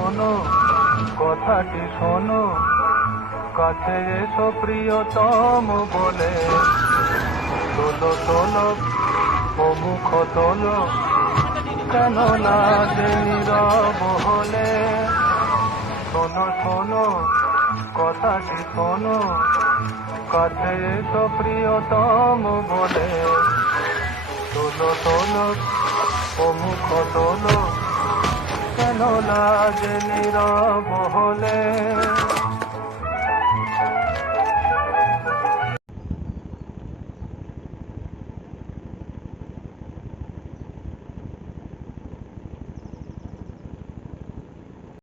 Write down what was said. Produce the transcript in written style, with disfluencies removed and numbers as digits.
শোনো, কথাটি শোনো, কাছে এসো প্রিয়তম বলে। তোলো তোলো ও মুখ তোলো, কেন লাগে নীরব হলে। শোনো শোনো, কথাটি শোনো, কাছে এসো প্রিয়তম বলে। তোলো তোলো ও মুখ তোলো, কেন লাগে নীরব হলে।